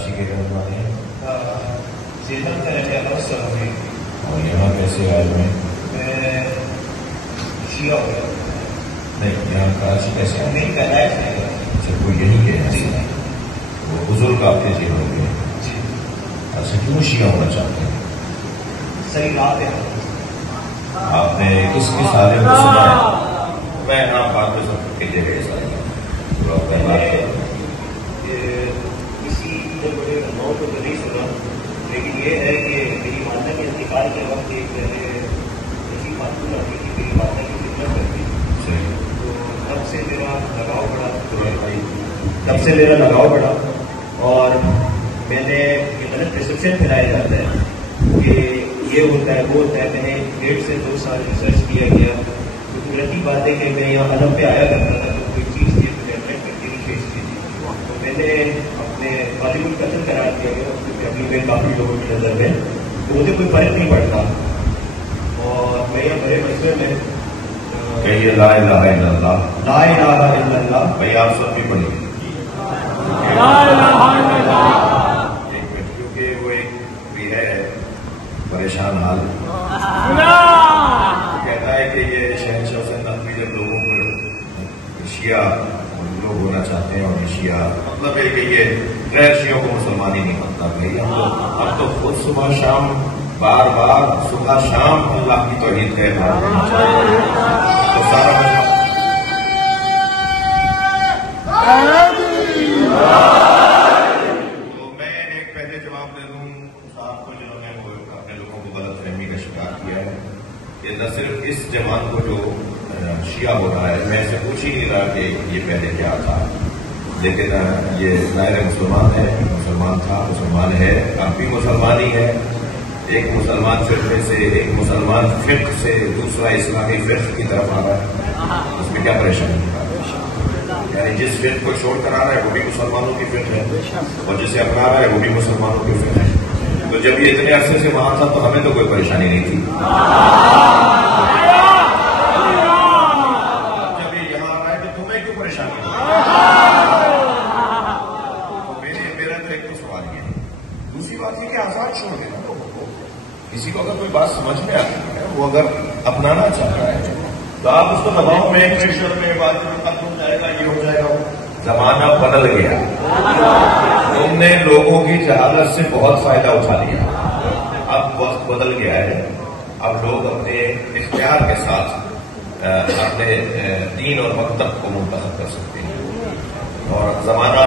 کراچی کے رہنے والے ہیں؟ سیزن کا رہنے والا سر اور یہاں کیسے آئے ہوئے ہیں؟ میں شیعہ ہو گیا نہیں، یہاں کراچی کیسے آئے؟ نہیں کہنا ہے اچھا، کوئی یہی کے ہیں؟ وہ بزرگ آپ کے ذہن ہو گئے؟ جی اچھا، کیوں شیعہ ہونا چاہتے ہیں؟ صحیح بات ہے. آپ نے کس حالے میں سنا ہے؟ میں یہاں بات میں سب کے لیے گئے سارے کسی بڑے علماؤں کو تو نہیں سنا، لیکن یہ ہے کہ میری والدہ کے انتقال کے وقت ایک ایسی خاتون آتی تھی میری والدہ کی خدمت کرتی، تو تب سے میرا لگاؤ بڑھا اور میں نے یہ غلط پرسپشن پھیلایا جاتا ہے کہ یہ ہوتا ہے وہ ہوتا ہے. میں نے 1.5 سے 2 سال ریسرچ کیا گیا. تو قدرتی بات ہے کہ میں یہاں عدم پہ آیا کرتا تھا تو کوئی چیز تھی مجھے اٹریکٹ کرتی نہیں فیس کی تھی، تو میں نے اپنے والد کو قتل قرار دیا گیا اس کی فیملی میں کافی لوگوں کی نظر میں، تو مجھے کوئی فرق نہیں پڑتا. اور میں یہاں بڑے مسئلے میں کہیے لا الہ الا اللہ. لا الہ الا اللہ. بھائی آپ سب بھی پڑھیے کیونکہ وہ ایک بھی ہے پریشان حال، کہتا ہے کہ یہ شہنشاہ حسین نقوی جب لوگوں پر شیعہ لوگ ہونا چاہتے ہیں اور شیعہ مطلب ہے کہ یہ غیر شیعوں کو مسلمان ہی نہیں بنتا. بھائی ہم تو خود صبح شام بار بار صبح شام اللہ کی توحید ہے تو سارا تو میں ایک پہلے جواب دے دوں صاحب کو جنہوں نے اپنے لوگوں کو غلط فہمی کا شکار کیا ہے کہ نہ صرف اس جماعت کو جو شیعہ ہو رہا ہے، میں سے پوچھ ہی نہیں رہا کہ یہ پہلے کیا تھا، لیکن یہ ظاہر مسلمان ہے، مسلمان تھا، مسلمان ہے، اب بھی مسلمان ہی ہے. ایک مسلمان فرقے سے ایک مسلمان فقہ سے دوسرا اسلامی فقہ کی طرف آ رہا ہے، اس میں کیا پریشانی ہے؟ یعنی جس فقہ کو چھوڑ کر آ رہا ہے وہ بھی مسلمانوں کی فقہ ہے اور جسے اپنا رہا ہے وہ بھی مسلمانوں کی فقہ ہے. تو جب یہ اتنے عرصے سے وہاں تھا تو ہمیں تو کوئی پریشانی نہیں تھی. جب یہ یہاں آ رہا ہے تو تمہیں کیوں پریشانی ہے؟ میرا تو ایک تو سوال یہ ہے. دوسری بات یہ کہ آزاد چھوڑ دینا لوگوں کو. کسی کو اگر کوئی بات سمجھ میں آتی ہے، وہ اگر اپنانا چاہتا ہے تو آپ اس کو دباؤ میں پریشر میں بات ختم ہو جائے گا، یہ ہو جائے گا. زمانہ بدل گیا، تم نے لوگوں کی جہالت سے بہت فائدہ اٹھا لیا. اب وقت بدل گیا ہے، اب لوگ اپنے اختیار کے ساتھ اپنے دین اور مکتب کو منتخب کر سکتے ہیں اور زمانہ